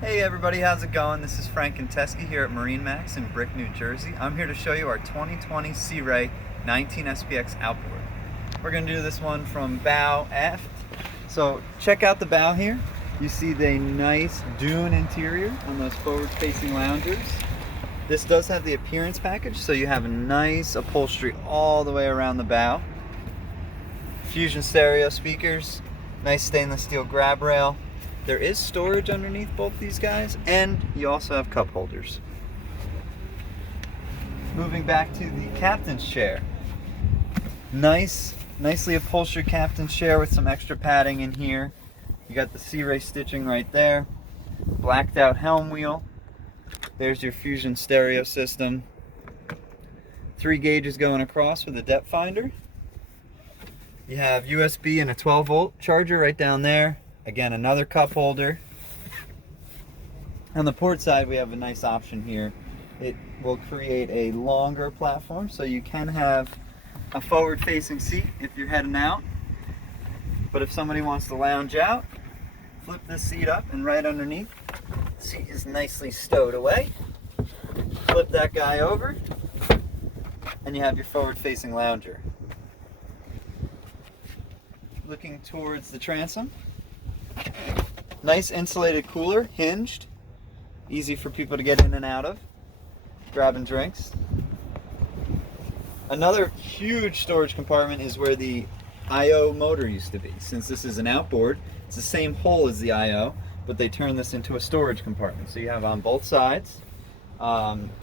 Hey everybody, how's it going? This is Frank and Teskey here at MarineMax in Brick, New Jersey. I'm here to show you our 2020 Sea Ray 19 SPX Outboard. We're going to do this one from bow aft. So check out the bow here. You see the nice dune interior on those forward-facing loungers. This does have the appearance package, so you have a nice upholstery all the way around the bow. Fusion stereo speakers, nice stainless steel grab rail. There is storage underneath both these guys, and you also have cup holders. Moving back to the captain's chair. Nicely upholstered captain's chair with some extra padding in here. You got the Sea Ray stitching right there. Blacked out helm wheel. There's your Fusion stereo system. 3 gauges going across with a depth finder. You have USB and a 12-volt charger right down there. Again, another cup holder. On the port side, we have a nice option here. It will create a longer platform, so you can have a forward-facing seat if you're heading out. But if somebody wants to lounge out, flip this seat up, and right underneath, the seat is nicely stowed away. Flip that guy over, and you have your forward-facing lounger. Looking towards the transom. Nice insulated cooler, hinged, easy for people to get in and out of, grabbing drinks. Another huge storage compartment is where the I/O motor used to be. Since this is an outboard, it's the same hole as the I/O, but they turn this into a storage compartment. So you have on both sides,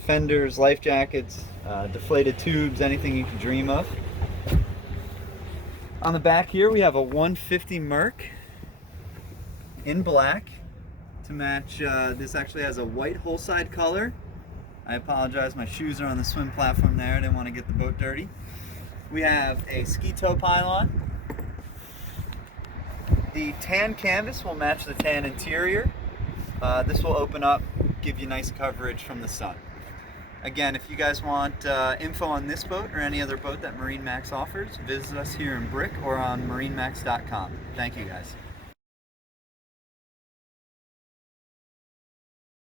fenders, life jackets, deflated tubes, anything you can dream of. On the back here we have a 150 Merc in black to match. This actually has a white hull side color. I apologize, my shoes are on the swim platform there. I didn't want to get the boat dirty. We have a ski tow pylon. The tan canvas will match the tan interior. This will open up, give you nice coverage from the sun. Again, if you guys want info on this boat or any other boat that MarineMax offers, visit us here in Brick or on MarineMax.com. Thank you guys.